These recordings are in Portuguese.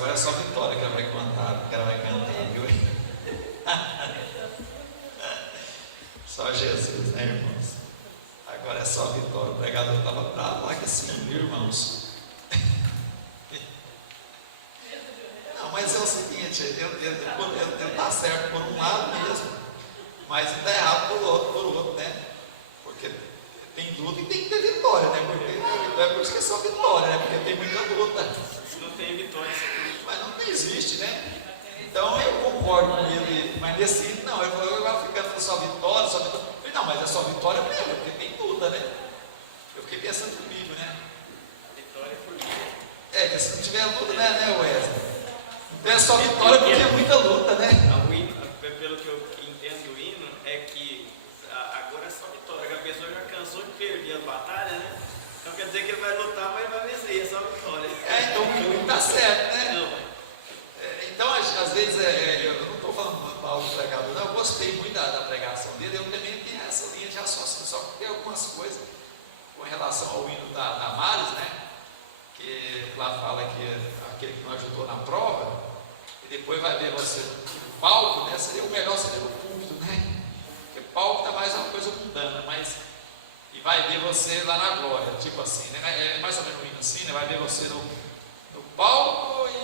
agora é só Vitória que ela vai cantar, viu? Só Jesus, né, irmãos? Agora é só Vitória. O pregador estava bravo lá que assim, viu, irmãos? Não, mas é o seguinte, eu tá certo por um lado mesmo, mas está errado por outro, né? Porque tem luta e tem que ter vitória, né? Porque é por isso que é só vitória, né? Porque tem muita luta. Se não tem vitória, mas não existe, né? Então eu concordo com ele, mas nesse não, ele falou, eu vou ficar só vitória, só vitória. Eu falei, não, mas é só vitória mesmo, porque tem luta, né? Eu fiquei pensando comigo, né? a vitória é formiga. Que se não tiver luta, né, Wesley? Então é só vitória porque é muita luta, né? Pelo que eu entendo do hino, é que agora é só vitória, que a pessoa já cansou de perder a batalha, né? Então quer dizer que ele vai lutar, mas ele vai vencer, é só vitória. Então o hino está certo, né? Não. Então, às vezes, eu não estou falando mal do pregador, não, eu gostei muito da pregação dele, eu também tenho essa linha de raciocínio, só que tem algumas coisas com relação ao hino da Maris, né? Que lá fala que aquele que não ajudou na prova, e depois vai ver você no palco, né? Seria o melhor, seria o púlpito, né? Porque palco está mais uma coisa mundana, mas e vai ver você lá na glória, tipo assim, né? É mais ou menos um hino assim, né? Vai ver você no palco e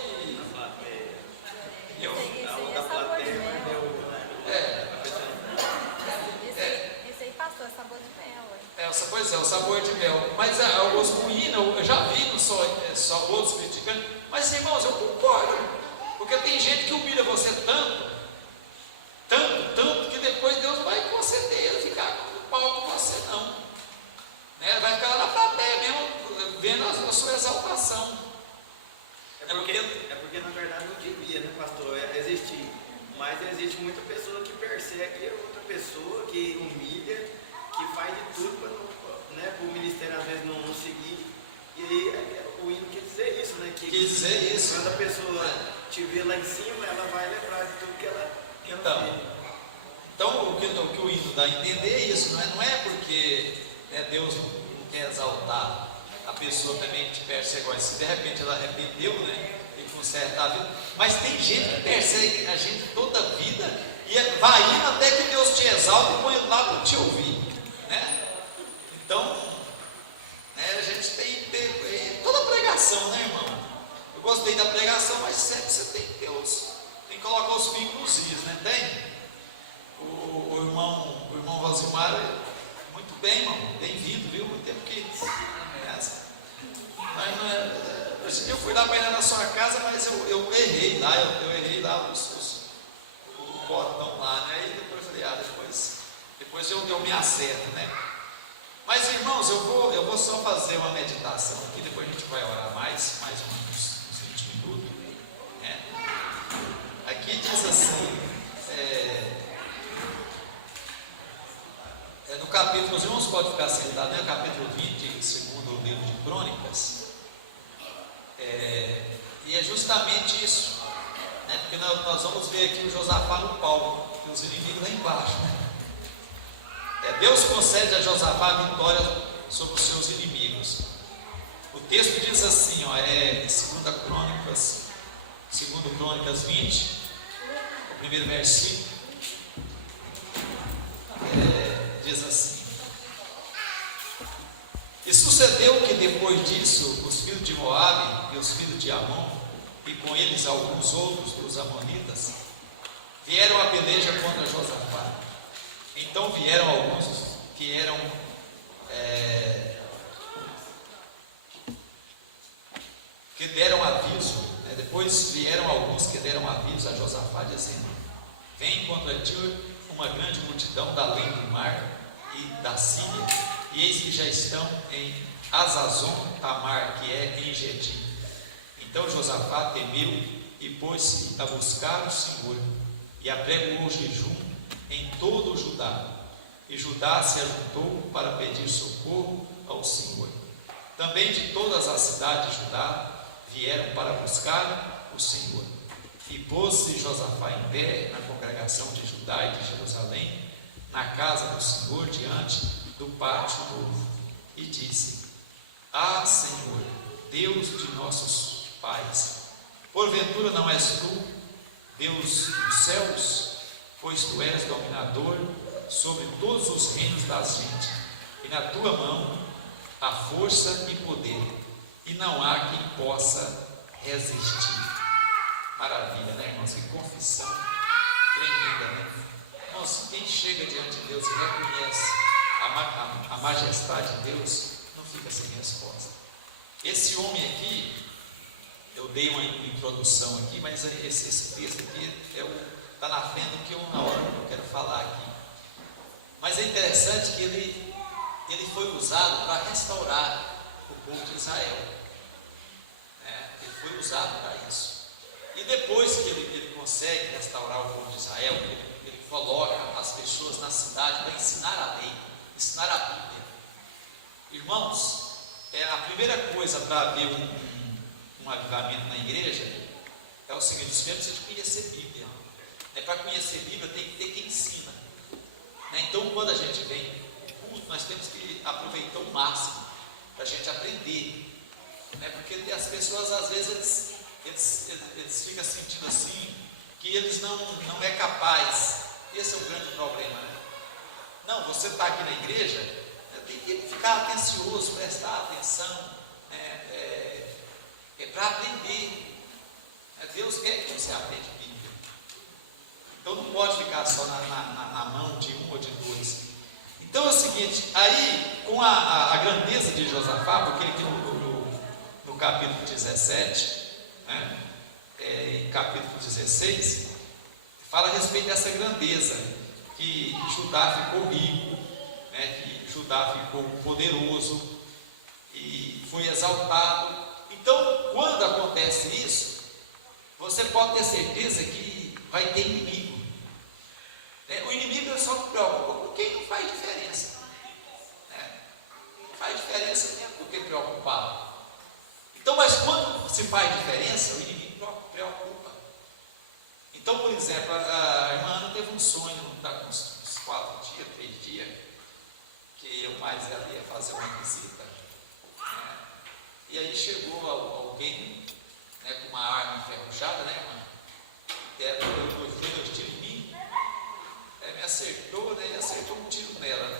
Esse aí passou, é sabor de mel. Pois é, o sabor de mel. Mas o hino, eu já vi só outros criticando, mas irmãos, eu concordo, porque tem gente que humilha você tanto, que depois Deus vai conceder ele ficar no palco com você, não. Né? Vai ficar lá na plateia mesmo, vendo a sua exaltação. É porque na verdade não devia, né, pastor? Existir. Mas existe muita pessoa que persegue outra pessoa, que humilha, que faz de tudo para o ministério às vezes não seguir. E aí o hino quer dizer isso, né? Quer dizer isso. Quando a pessoa te vê lá em cima, ela vai lembrar de tudo que ela Então o que o hino dá a entender é isso, não é porque Deus não quer exaltar a pessoa também que te persegue, se de repente ela arrependeu, né? E conserta a vida. Mas tem gente que persegue a gente toda a vida e vai indo até que Deus te exalta e põe lá para te ouvir, né? Então, a gente tem que ter toda a pregação, né, irmão? Eu gostei da pregação, mas sempre você tem que tem que colocar os pingos nos is, né? Tem? O irmão Rosimar, muito bem, irmão, bem-vindo, viu? Muito tempo que mas eu fui lá para ir na sua casa, mas eu errei lá, o botão lá, né? E depois eu falei, depois eu me acerto, né? Mas irmãos, eu vou só fazer uma meditação aqui, depois a gente vai orar mais uns 20 minutos, né? Aqui diz assim, no capítulo, os irmãos podem ficar sentados, né? Capítulo 20, segundo o livro de Crônicas, e é justamente isso, né? Porque nós vamos ver aqui o Josafá no palco, e os inimigos lá embaixo, né? Deus concede a Josafá vitória sobre os seus inimigos. O texto diz assim, 2 Crônicas 20, o primeiro versículo, diz assim: E sucedeu que depois disso, os filhos de Moabe e os filhos de Amon, e com eles alguns outros dos amonitas, vieram a peleja contra Josafá. Então vieram alguns que eram que deram aviso, depois vieram alguns que deram aviso a Josafá, dizendo: Vem contra ti uma grande multidão da além do mar e da Síria, e eis que já estão em Azazon Tamar, que é em Gedim. Então Josafá temeu e pôs-se a buscar o Senhor, e apregou o jejum em todo o Judá, e Judá se ajuntou para pedir socorro ao Senhor. Também de todas as cidades de Judá vieram para buscar o Senhor. E pôs-se Josafá em pé na congregação de Judá e de Jerusalém, na casa do Senhor, diante do pátio novo, e disse: Ah, Senhor, Deus de nossos pais, Porventura não és tu, Deus dos céus, pois tu és dominador sobre todos os reinos das gentes, e na tua mão há força e poder, e não há quem possa resistir. Maravilha, né, irmãos? Que confissão tremenda, né? Irmãos, quem chega diante de Deus e reconhece a majestade de Deus, não fica sem resposta. Esse homem aqui, eu dei uma introdução aqui, mas esse texto aqui está na frente do que na hora que eu quero falar aqui. Mas é interessante que ele foi usado para restaurar o povo de Israel. Ele foi usado para isso. E depois que ele consegue restaurar o povo de Israel, ele coloca as pessoas na cidade para ensinar a lei, ensinar a Bíblia. Irmãos, a primeira coisa para haver um avivamento na igreja é o seguinte: os crentes precisam conhecer Bíblia. Para conhecer Bíblia tem que ter quem ensina. Então, quando a gente vem no culto, nós temos que aproveitar o máximo para a gente aprender. Porque as pessoas, às vezes, eles ficam sentindo assim, que eles não é capaz. Esse é um grande problema. Não, você está aqui na igreja, tem que ficar atencioso, prestar atenção, para aprender. Deus quer que você aprenda Bíblia. Então não pode ficar só na mão de um ou de dois. Então é o seguinte, aí com a grandeza de Josafá, porque aqui no capítulo 17, em capítulo 16, fala a respeito dessa grandeza, que Judá ficou rico, que Judá ficou poderoso e foi exaltado. Então, quando acontece isso, você pode ter certeza que vai ter inimigo. O inimigo só se preocupa com quem não faz diferença. Não faz diferença, nem por que preocupar. Então, mas quando se faz diferença, o inimigo preocupa. Então, por exemplo, a irmã Ana teve um sonho, está com uns 4 dias, 3 dias, que eu mais ela ia fazer uma visita. E aí chegou alguém com uma arma enferrujada, né, irmã? Deu 2 tiros em mim, me acertou, e acertou um tiro nela, né?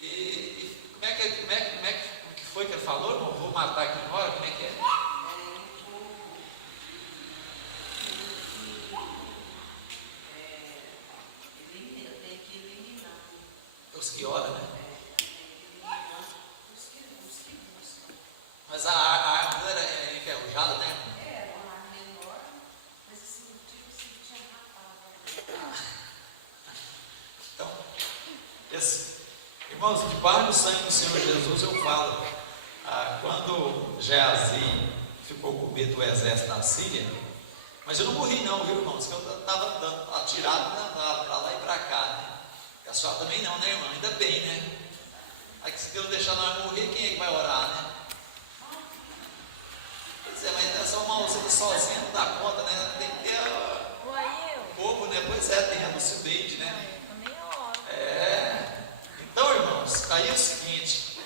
E como é que foi que ele falou? Irmão, vou matar aqui na hora, como é que é? Os que oram, né? Mas a arma não era enferrujada, né? Era uma arma menor, mas assim, o tiro tinha matado. Então, irmãos, debaixo do sangue do Senhor Jesus eu falo, quando Geazi ficou com medo do exército da Síria, mas eu não morri não, viu, irmãos? Eu estava atirado para lá e para cá, né? E a senhora também não, né, irmã? Ainda bem, né? Aí que se Deus deixar nós morrer, quem é que vai orar, né? Pois é, mas essa malzinha sozinha não dá conta, né? Tem que ter o povo, né? Pois é, tem a lucidez, né? Eu também oro. Então, irmãos, aí é o seguinte,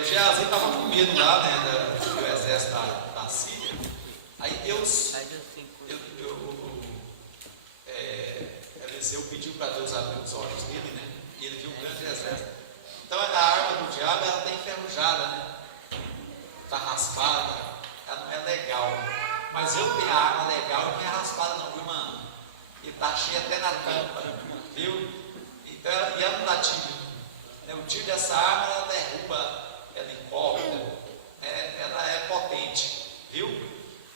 o Geazi estava com medo lá, né, do exército da Síria. Aí Deus, Eliseu pediu para Deus abrir os olhos dele, né? E ele viu um grande exército. Então a arma do diabo, ela está enferrujada, né? Está raspada, ela não é legal. Mas eu tenho a arma legal e não é raspada não, irmã. E está cheia até na tampa, viu? Então ela não dá tiro. O tiro dessa arma, ela derruba helicóptero, ela é potente, viu?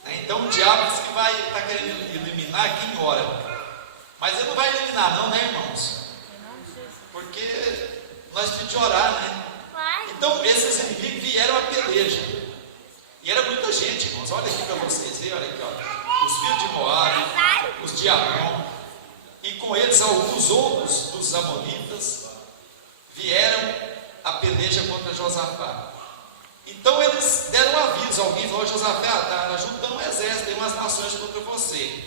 Então o diabo diz que vai estar querendo eliminar quem ora. Mas ele não vai eliminar não, né, irmãos? Porque nós temos de orar, né? Então esses inimigos vieram a peleja. E era muita gente, irmãos. Olha aqui para vocês verem, olha aqui, ó. Os filhos de Moabe, os de Amon, e com eles alguns outros dos amonitas vieram a peleja contra Josafá. Então eles deram um aviso, alguém falou: Josafá, está juntando um exército, tem umas nações contra você.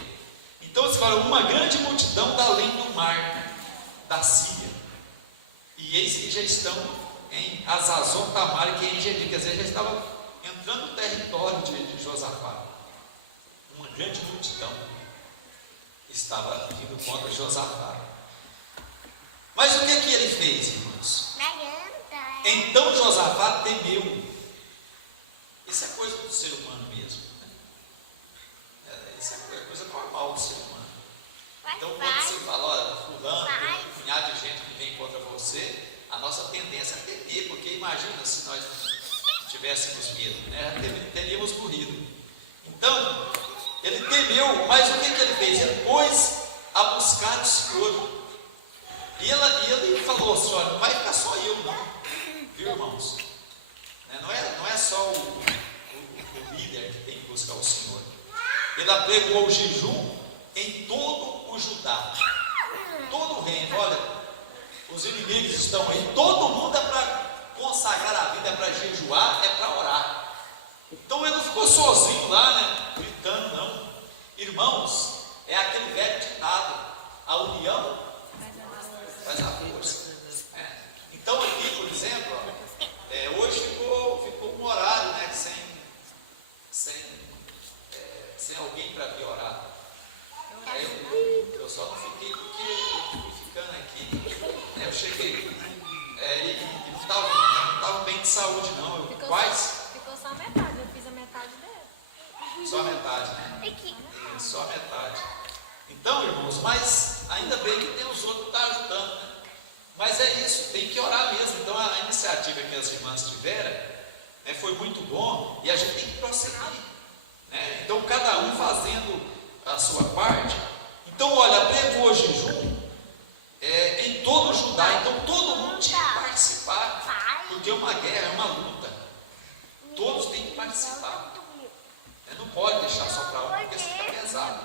Então eles falaram: uma grande multidão da além do mar, da Síria. E eis que já estão em Azazon Tamar, que é em Engedi, quer dizer, já estava entrando no território de Josafá. uma grande multidão estava vindo contra Josafá. Mas o que ele fez, irmãos? Então Josafá temeu. Isso é coisa do ser humano mesmo, né? Isso é coisa normal do ser humano. Então quando você fala, olha, fulano, tem um punhado de gente que vem contra você, a nossa tendência é temer, porque imagina se nós não tivéssemos medo, né? Teríamos morrido. Então, ele temeu, mas o que ele fez? Ele pôs a buscar o Senhor. E ele falou assim, olha, não vai ficar só eu não, viu, irmãos? Não é só o líder que tem que buscar o Senhor. Ele apregou o jejum em todo o Judá, todo o reino. Olha, os inimigos estão aí, todo mundo é para consagrar a vida, é para jejuar, é para orar. Então ele não ficou sozinho lá, né, gritando, não. Irmãos, é aquele velho ditado, a união faz a força. Então aqui, por exemplo, hoje ficou um horário, né, sem alguém para vir orar. Eu só não fiquei porque eu fui ficando aqui. Eu cheguei e não estava bem de saúde, não. Ficou só a metade, eu fiz a metade dele. Só a metade, né? Só a metade. Então, irmãos, mas ainda bem que tem os outros que estão ajudando, né? Mas é isso, tem que orar mesmo. Então a iniciativa que as irmãs tiveram, né, foi muito bom e a gente tem que prosseguir, né? Então cada um fazendo a sua parte. Então olha, apregou o jejum em todo o Judá. Então todo mundo tinha que participar, porque é uma guerra, é uma luta. Todos têm que participar. Não pode deixar só para um, porque fica pesado.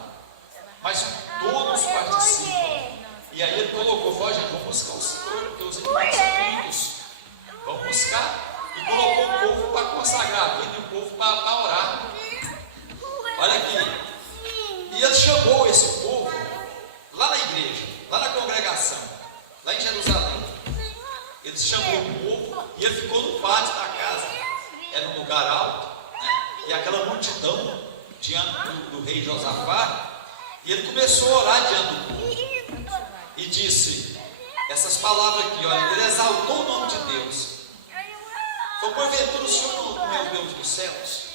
Mas todos participam. E aí ele colocou, vamos buscar o Senhor, porque os inimigos são muitos. Vamos buscar. E colocou o povo para consagrar a vida e o povo para orar. Olha aqui. E ele chamou esse povo lá na igreja, lá na congregação, lá em Jerusalém. Ele chamou o povo e ele ficou no pátio da casa. Era um lugar alto, né? E aquela multidão diante do rei Josafá. E ele começou a orar diante do povo. E disse essas palavras aqui, olha, ele exaltou o nome de Deus. Foi porventura o Senhor não é o Deus dos céus?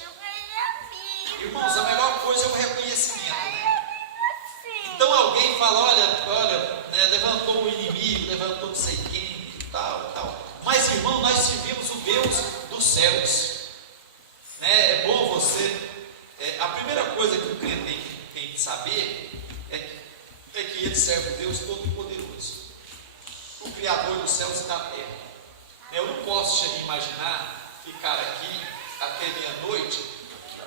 Irmãos, a melhor coisa é o reconhecimento, né? Então alguém fala, olha, né, levantou o inimigo, levantou não sei quem, e tal. Mas irmão, nós servimos o Deus dos céus, né? É bom você, a primeira coisa que o crente tem que saber é que ele serve o Deus Todo-Poderoso, o Criador dos céus e da terra. Eu não posso imaginar, ficar aqui até meia-noite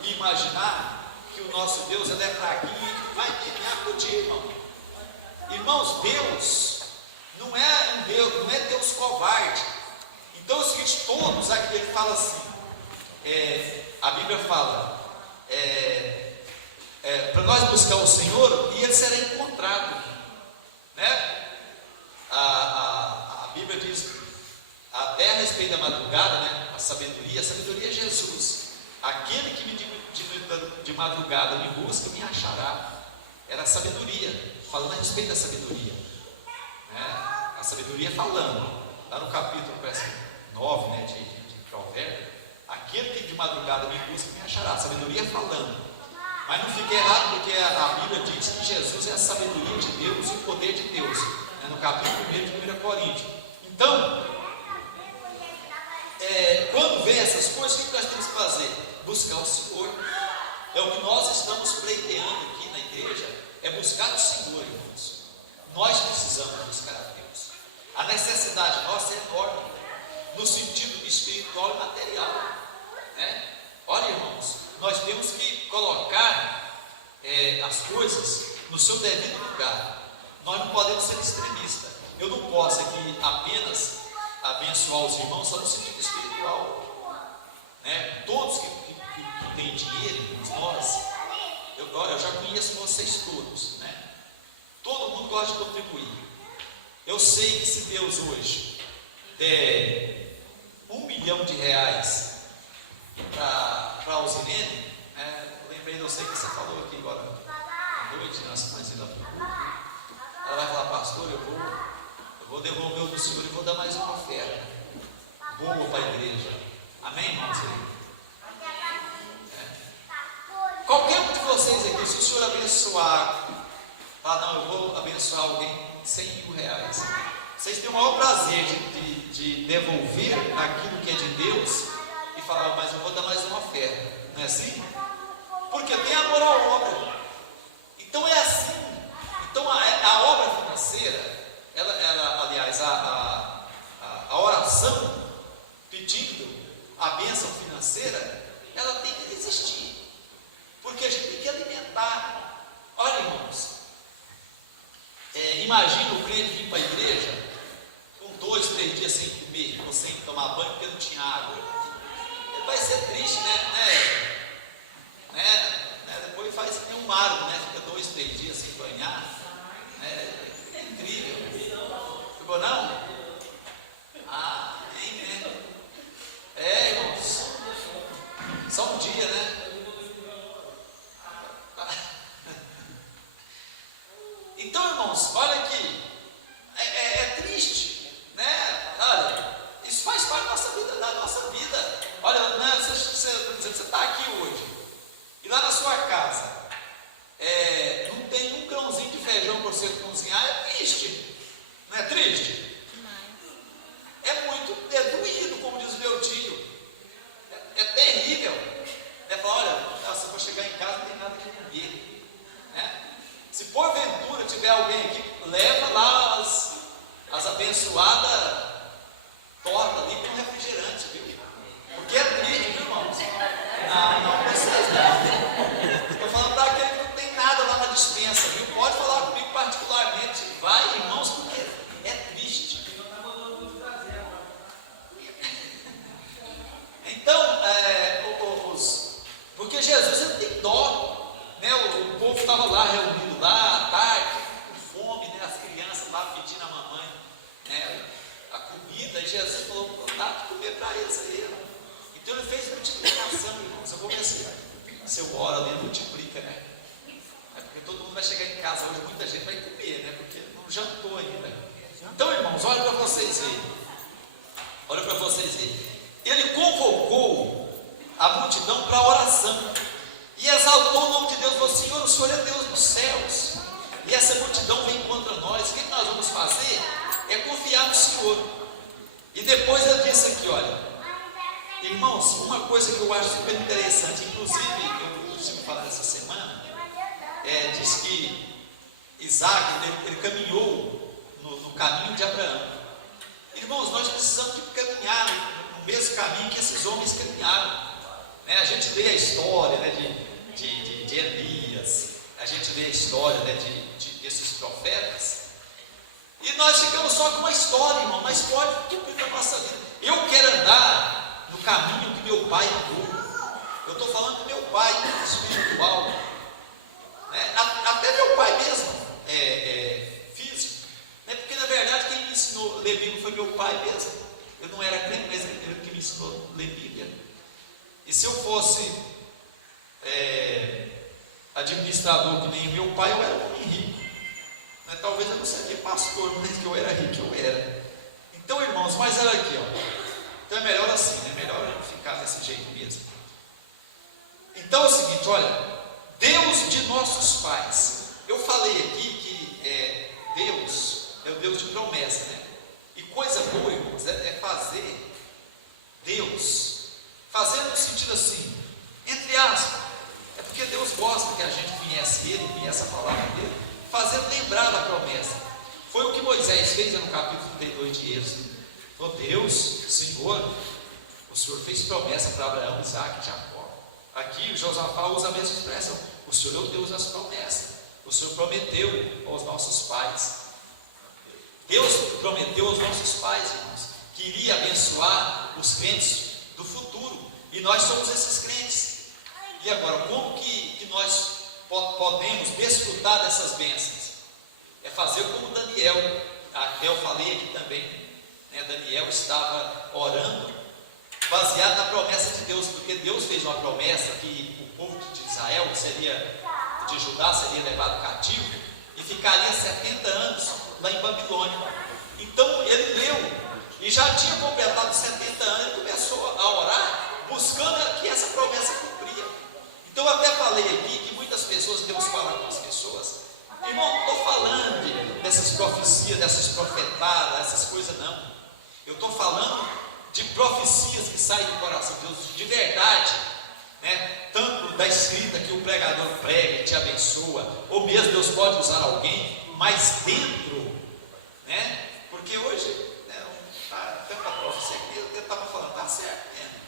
e imaginar que o nosso Deus é fraquinho e vai ter que acudir, irmão. Irmãos, Deus não é Deus covarde. Então é o seguinte, todos aqui ele fala assim, a Bíblia fala, para nós buscar o Senhor e ele será encontrado, né? A Bíblia diz até a respeito da madrugada, né? A sabedoria é Jesus. Aquele que de madrugada me busca, me achará. Era a sabedoria, falando a respeito da sabedoria, né? A sabedoria falando lá no capítulo 9, né, de Provérbios, aquele que de madrugada me busca, me achará. A sabedoria falando. Mas não fique errado, porque a Bíblia diz que Jesus é a sabedoria de Deus e o poder de Deus, né, no capítulo 1 de 1 Coríntios. Então, quando vem essas coisas, o que nós temos que fazer? Buscar o Senhor. É o que nós estamos pleiteando aqui na igreja, é buscar o Senhor, irmãos. Nós precisamos buscar a Deus. A necessidade nossa é enorme, no sentido espiritual e material, né? Olha, irmãos, nós temos que colocar as coisas no seu devido lugar. Nós não podemos ser extremistas. Eu não posso aqui apenas abençoar os irmãos só no sentido espiritual, né? Todos que têm dinheiro, nós, eu já conheço vocês todos, né? Todo mundo gosta de contribuir. Eu sei que se Deus hoje der R$1 milhão para a Usilene, eu lembrei Nereida, eu sei que você falou aqui agora à noite, nós conhecemos a procura. Ela vai falar, pastor, eu vou devolver o do Senhor e vou dar mais uma oferta boa para a igreja. Amém, irmãos? Qualquer um de vocês aqui, se o Senhor abençoar, falar, não, eu vou abençoar alguém 100 mil reais. Vocês têm o maior prazer de devolver aquilo que é de Deus e falar, mas eu vou dar mais uma oferta. Não é assim? Porque tem amor à obra. Então é assim. Então a obra financeira, aliás, a oração pedindo a bênção financeira, ela tem que existir. Porque a gente tem que alimentar. Olha, irmãos, imagina o crente vir para a igreja com 2, 3 dias sem comer, ou sem tomar banho porque não tinha água. Ele vai ser triste, depois faz que nem um mago, fica 2, 3 dias sem banhar. É incrível. Ficou não? Irmãos, só um dia, Então, irmãos, olha aqui, é triste, Olha, isso faz parte da nossa vida. Olha, você está aqui hoje, e lá na sua casa, não tem um grãozinho de feijão para você cozinhar, é triste, não é triste? É doído, como diz o meu tio, é terrível. Falar, olha, nossa, eu vou chegar em casa, não tem nada que comer, Se porventura tiver alguém aqui, leva lá as abençoadas tortas ali com refrigerante, viu? Porque é triste, viu, irmãos? Não vocês não. Estou falando para aquele que não tem nada lá na dispensa, viu? Pode falar comigo particularmente. Vai, irmãos, porque é triste. Então, porque Jesus ele tem dó. O povo estava lá reunido lá à tarde, com fome, as crianças lá pedindo a mamãe a comida, e Jesus falou, dá de comer para eles aí. Então ele fez multiplicação, irmãos. Eu vou ver se eu oro ali, multiplica, porque todo mundo vai chegar em casa hoje, muita gente vai comer, porque não jantou ainda. Então, irmãos, olha para vocês verem. Ele convocou a multidão para a oração e exaltou o nome de Deus. Falou, Senhor, o Senhor é Deus dos céus, e essa multidão vem contra nós. O que nós vamos fazer? É confiar no Senhor. E depois ele disse aqui, olha, irmãos, uma coisa que eu acho super interessante, inclusive eu consigo falar essa semana, diz que Isaac ele caminhou no caminho de Abraão. Irmãos, nós precisamos de caminhar no mesmo caminho que esses homens caminharam. A gente lê a história de Elias, a gente lê a história desses profetas, e nós ficamos só com uma história, irmão, mas pode cumprir a nossa vida. Eu quero andar no caminho que meu pai andou. Eu estou falando do meu pai espiritual, até meu pai mesmo físico, porque na verdade quem me ensinou a ler Bíblia foi meu pai mesmo. Eu não era crente, mas ele que me ensinou a ler Bíblia. E se eu fosse administrador que nem meu pai, eu era um homem rico. Talvez eu não seria pastor, mas que eu era rico, eu era. Então, irmãos, mas olha aqui, então é melhor assim, melhor ficar desse jeito mesmo. Então é o seguinte, olha, Deus de nossos pais. Eu falei aqui que Deus é o Deus de promessa, E coisa boa, irmãos, é fazer Deus. Fazer no sentido assim, entre aspas, é porque Deus gosta que a gente conhece Ele, conhece a palavra dele, fazendo lembrar da promessa. Foi o que Moisés fez no capítulo 32 de Êxodo. Falou, Deus, Senhor, o Senhor fez promessa para Abraão, Isaac e Jacó. Aqui o Josafá usa a mesma expressão, o Senhor é o Deus das promessas. O Senhor prometeu aos nossos pais. Deus prometeu aos nossos pais, irmãos, que iria abençoar os crentes do futuro, e nós somos esses crentes. E agora, como que nós podemos desfrutar dessas bênçãos? É fazer como Daniel, até eu falei aqui também, Daniel estava orando baseado na promessa de Deus, porque Deus fez uma promessa que o povo de Israel de Judá seria levado cativo e ficaria 70 anos lá em Babilônia. Então ele leu e já tinha completado 70 anos e começou a orar buscando que essa promessa cumpria. Então eu até falei aqui que muitas pessoas, Deus fala com as pessoas, irmão, não estou falando dessas profecias, dessas profetadas, essas coisas não. Eu estou falando de profecias que saem do coração de Deus, de verdade, né? Tanto da escrita que o pregador prega e te abençoa, ou mesmo Deus pode usar alguém mais dentro, né? Porque hoje, né, tanta profecia que eu estava falando, está certo mesmo,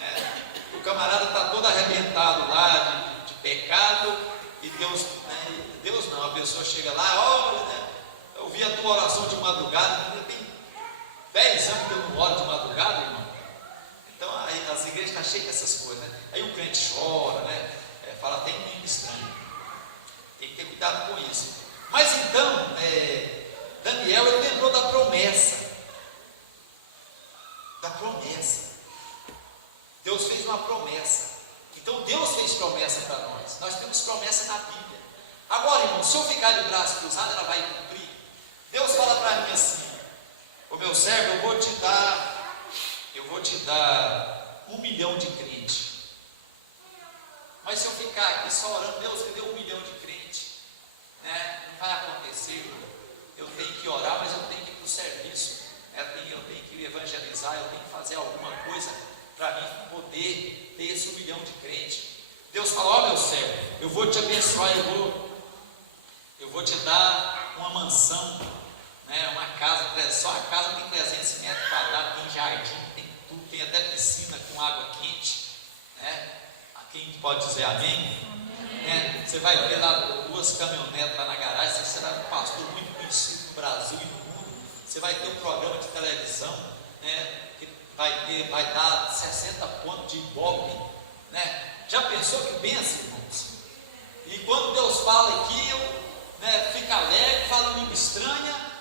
né? O camarada está todo arrebentado lá de pecado, e Deus, né, Deus não, a pessoa chega lá, olha, né, eu vi a tua oração de madrugada, tem 10 anos que eu não oro de madrugada, irmão. Então aí, as igrejas estão cheias dessas coisas, né? Aí o crente chora, né? Fala até em língua estranha. Tem que ter cuidado com isso. Mas então, Daniel, ele lembrou da promessa. Da promessa. Deus fez uma promessa. Então Deus fez promessa para nós. Nós temos promessa na Bíblia. Agora, irmão, se eu ficar de braço cruzado, ela vai cumprir. Deus fala para mim assim: ô meu servo, eu vou te dar 1 milhão de crentes. Mas se eu ficar aqui só orando, Deus me deu 1 milhão de crentes, né? Não vai acontecer, irmão. Eu tenho que orar, mas eu tenho que ir para o serviço, eu tenho que evangelizar, eu tenho que fazer alguma coisa para mim poder ter esse 1 milhão de crentes. Deus fala: ó meu servo, eu vou te abençoar, eu vou te dar uma mansão, né, uma casa, só a casa tem 300 metros quadrados, tem jardim, tem tudo, tem até piscina com água quente, né? Quem pode dizer amém? Né? Você vai ter lá 2 caminhonetes lá na garagem, você será um pastor muito conhecido no Brasil e no mundo. Você vai ter um programa de televisão, né, que vai dar 60 pontos de ibope, né? Já pensou que benção, irmãos? E quando Deus fala aqui, né, fica alegre, fala em língua estranha.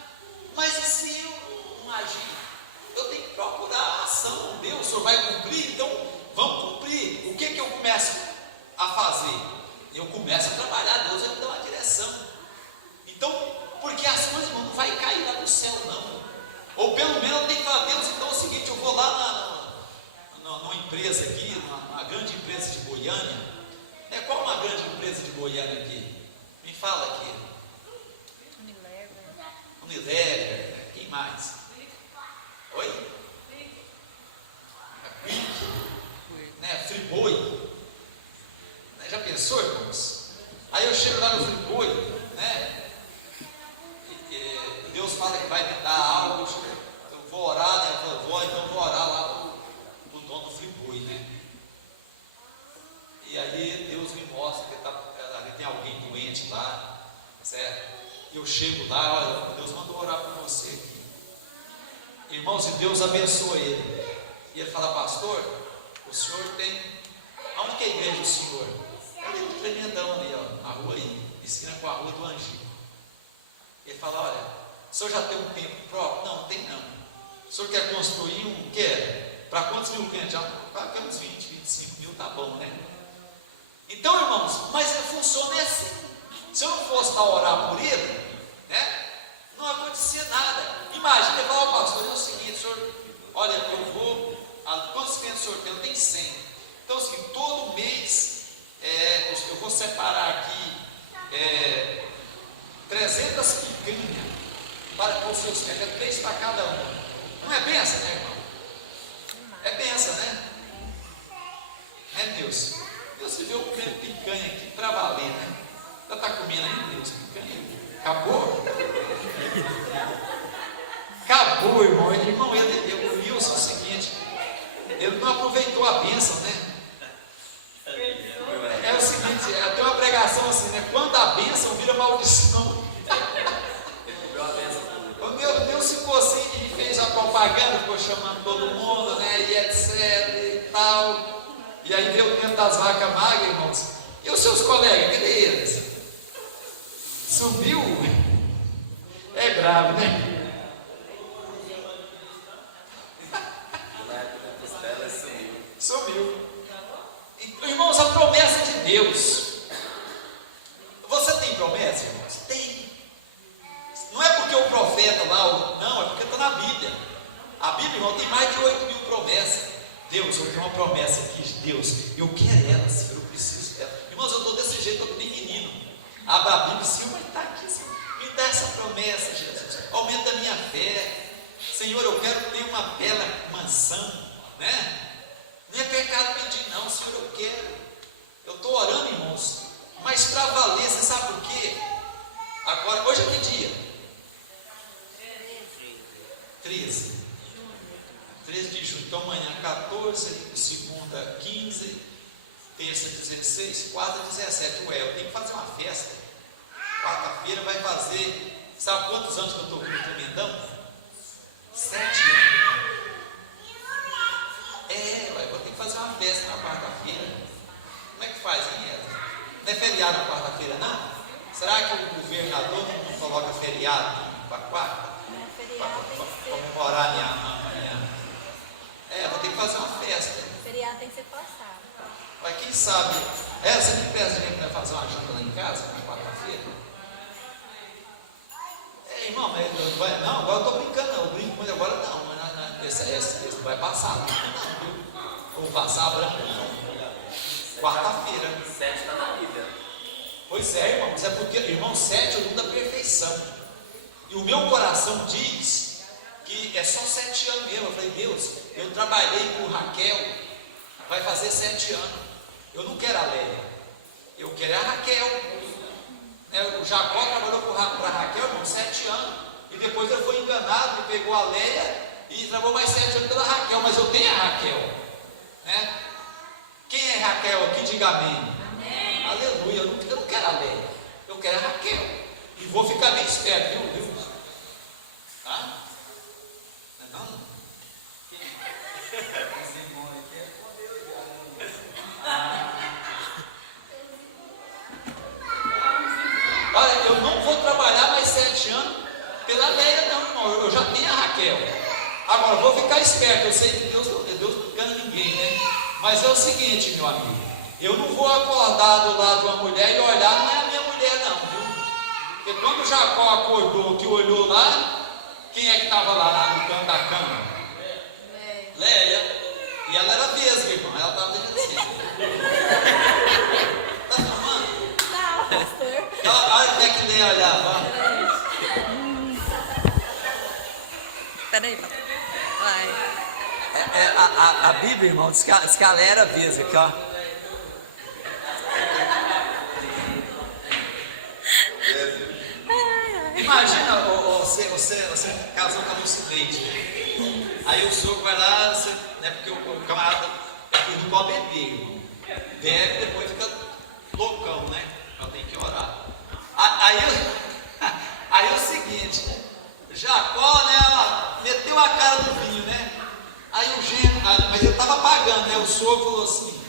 Mas e se eu não agir? Eu tenho que procurar a ação. Deus, o Senhor vai cumprir? Então vamos cumprir. O que eu começo a fazer? Eu começo a trabalhar, Deus vai me dar uma direção. Então, porque as coisas não vai cair lá do céu, não. Ou pelo menos eu tenho que falar: Deus, então é o seguinte, eu vou lá numa empresa aqui, numa grande empresa de Goiânia. Qual é uma grande empresa de Goiânia aqui? Me fala aqui. Unilever, quem mais? Oi? Né? Friboi. Já pensou, irmãos? Aí eu chego lá no Friboi, né? Deus fala que vai me dar algo, eu vou orar, né? Então eu vou orar lá pro dono do Friboi, né? E aí Deus me mostra que tem alguém doente lá, certo? E eu chego lá, olha, Deus mandou orar por você aqui. Irmãos, e Deus abençoa ele. E ele fala: pastor, o senhor tem... Aonde que é a igreja do senhor? Ali no tremendão ali, ó, na rua aí, esquina com a rua do Angico. Ele fala: olha, o senhor já tem um tempo próprio? Não, não tem não. O senhor quer construir um... Quer? Para quantos mil clientes? Para uns 20, 25 mil, tá bom, né? Então, irmãos, mas funciona assim. Se eu não fosse lá orar por ele, né, não acontecia nada. Imagina, eu falo: pastor, é o seguinte, senhor, olha, eu vou, quantos clientes o senhor tem? Eu tenho 100. Então, assim, todo mês, eu vou separar aqui 300 picanhas para os seus clientes, 3 para cada um. Não é benção, né, irmão? É benção, né? É Deus. Deus se viu comendo picanha aqui para valer, né? Já está comendo aí, Deus, picanha? Acabou? Acabou, irmão. Irmão, o Wilson é o seguinte, ele não aproveitou a bênção, né? É o seguinte, tem uma pregação assim, né? Quando a bênção vira maldição. O meu Deus ficou assim e fez a propaganda, ficou chamando todo mundo, né? E etc e tal. E aí veio o tempo das vacas magras, irmãos. E os seus colegas, cadê eles? Subiu? É grave, né? Sumiu. Então, irmãos, a promessa de Deus. Você tem promessa, irmãos? Tem. Não é porque o profeta lá, não, é porque está na Bíblia. A Bíblia, irmão, tem mais de 8.000 promessas. Deus, eu tenho uma promessa aqui de Deus. Eu quero ela, Senhor, eu preciso dela. Irmãos, eu estou desse jeito, eu estou menino. Abra a Bíblia, Senhor, mas está aqui, Senhor. Me dá essa promessa, Jesus. Aumenta a minha fé. Senhor, eu quero ter uma bela mansão, né? Não é pecado pedir, não, Senhor, eu quero. Eu estou orando, irmãos, mas para valer, você sabe por quê? Agora, hoje é que dia? 13 de junho, então amanhã 14, segunda 15, terça 16, quarta 17. Ué, eu tenho que fazer uma festa. Quarta-feira vai fazer, sabe quantos anos que eu estou aqui no Tremendão? 7 anos. Ué, vou ter que fazer uma festa na quarta-feira. Como é que faz, hein, Eda? Não é feriado na quarta-feira, não? Será que o governador não coloca feriado para quarta? Não é feriado, tem que ser. Comemorar a minha. Vou ter que fazer uma festa. Feriado tem que ser forçado. Mas quem sabe, você me pede gente para fazer uma janta lá em casa, na quarta-feira? Irmão, mas não, agora eu estou brincando, não. Eu brinco muito agora, não. Mas esse vai passar, não, viu? Vou passar branco, não. Quarta-feira. 7 está na Bíblia. Pois é, irmão, mas é porque, irmão, 7 é o número da perfeição. E o meu coração diz que é só 7 anos mesmo. Eu falei, Deus, eu trabalhei com Raquel, vai fazer 7 anos. Eu não quero a Léia, eu quero a Raquel. O Jacó trabalhou para Raquel, irmão, 7 anos. E depois ele foi enganado e pegou a Léia e trabalhou mais 7 anos pela Raquel. Mas eu tenho a Raquel, né? Quem é Raquel aqui? Diga amém. Amém. Aleluia. Eu não quero a Léia, eu quero a Raquel. E vou ficar bem esperto, viu? Tá? Não? Olha, eu não vou trabalhar mais 7 anos pela Léia, não, irmão. Eu já tenho a Raquel. Agora, vou ficar esperto. Eu sei que Deus não engana ninguém, né? Mas é o seguinte, meu amigo. Eu não vou acordar do lado de uma mulher e olhar, não é a minha mulher, não, viu? Porque quando Jacó acordou, que olhou lá, quem é que estava lá no canto da cama? Léia. E ela era vesga, irmão. Ela estava deixando assim. Tá filmando? Não, pastor. Olha como é que Léia olhava. Peraí, pastor. Vai. A Bíblia, irmão, diz que a Léia era vesga aqui, ó. Imagina você casou com a Lucileide. Aí o sogro vai lá, né, porque o camarada não pode beber, irmão. Bebe e depois fica loucão, né? Eu tenho que orar. Aí é o seguinte, Jacó, né, meteu a cara do vinho, né? Aí o genro, mas ele estava pagando, né? O sogro falou assim: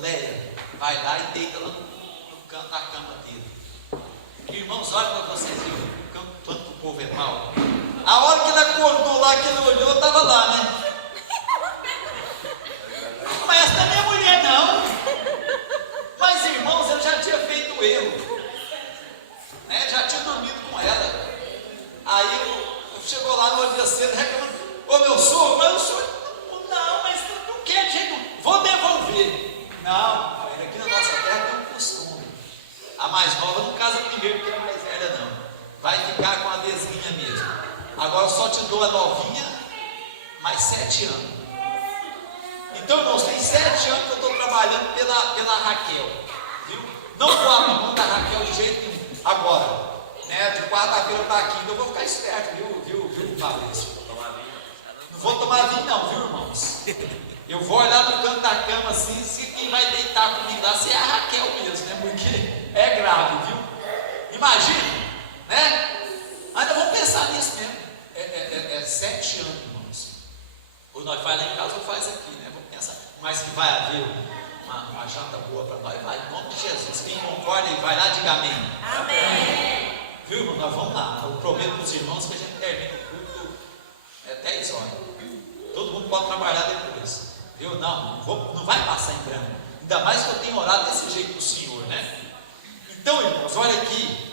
Léia, vai lá e deita lá no canto da cama dele. Irmãos, olha para vocês verem quanto o povo é mau. A hora que ele acordou lá, que ele olhou, estava lá, né? Mas essa não é minha mulher, não. Mas, irmãos, eu já tinha feito o erro, né? Já tinha dormido com ela. Aí chegou lá no dia cedo reclamando: ô meu sogro, mas o senhor não, mas não quer jeito, vou devolver. Não, aqui na nossa terra tem um costume: a mais nova não casa primeiro que a mais velha, não. Vai ficar com a vesguinha mesmo. Agora eu só te dou a novinha mais 7 anos. Então, irmãos, tem 7 anos que eu estou trabalhando pela Raquel, viu? Não vou abrir mão da Raquel de jeito nenhum. Agora, né, de quarta-feira para quinta eu vou ficar esperto, viu, Fabrício? Não vou tomar vinho não, viu, irmãos? Eu vou olhar no canto da cama assim, se quem vai deitar comigo lá, se é a Raquel mesmo, né? Porque é grave, viu? Imagina, né? Ainda vamos pensar nisso mesmo. É 7 anos, irmãos. Ou nós faz lá em casa ou faz aqui, né? Vamos pensar. Mas que vai haver uma janta boa para nós, vai, em nome de Jesus. Quem concorda e vai lá, diga amém. Amém. Viu, irmão? Nós vamos lá. Eu prometo para os irmãos que a gente termina o culto 10 horas. Todo mundo pode trabalhar depois. Eu não vai passar em branco. Ainda mais que eu tenho orado desse jeito para o Senhor, né? Então, irmãos, olha aqui.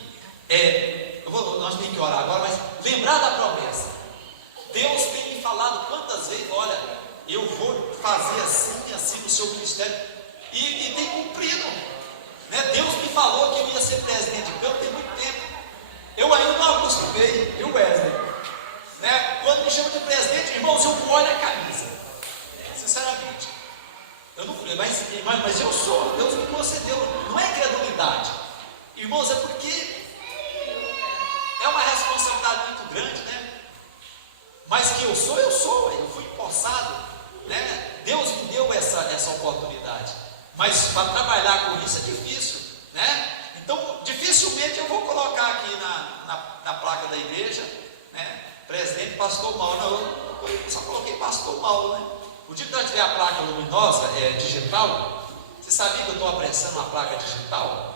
Nós temos que orar agora, mas lembrar da promessa. Deus tem me falado quantas vezes, olha, eu vou fazer assim, assim no seu ministério, e tem cumprido, né? Deus me falou que eu ia ser presidente de campo tem muito tempo. Eu ainda não acostumei, viu, Wesley? Né? Quando me chamam de presidente, irmãos, eu molho a camisa, sinceramente. Eu não, mas eu sou, Deus me concedeu, não é incredulidade, irmãos, é porque é uma responsabilidade muito grande, né? Mas que eu fui empossado, né? Deus me deu essa oportunidade, mas para trabalhar com isso é difícil, né? Então, dificilmente eu vou colocar aqui na placa da igreja, né? Presidente Pastor Mauro, não, eu só coloquei Pastor Mauro, né? O dia que nós tiver a placa luminosa, digital, você sabia que eu estou apressando uma placa digital?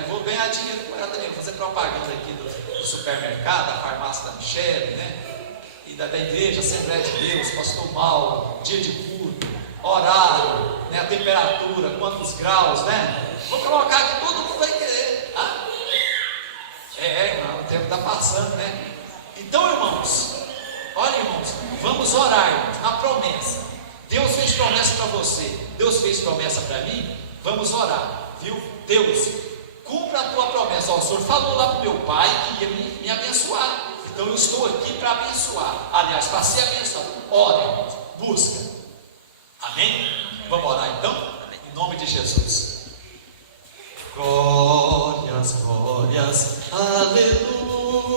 Eu vou ganhar dinheiro com ela também, vou fazer propaganda aqui do supermercado, da farmácia da Michele, né? E da igreja, Assembleia de Deus, Pastor Mauro, dia de culto, horário, né? A temperatura, quantos graus, né? Vou colocar aqui, todo mundo vai querer. Irmão, o tempo está passando, né? Então, irmãos, olha, irmãos, vamos orar, irmãos, na promessa. Deus fez promessa para você, Deus fez promessa para mim, vamos orar, viu? Deus, cumpra a tua promessa. O Senhor falou lá para o meu pai que ia me abençoar. Então eu estou aqui para abençoar. Aliás, para ser abençoado. Ora, irmãos, busca. Amém? Vamos orar então? Em nome de Jesus. Glórias, glórias, aleluia.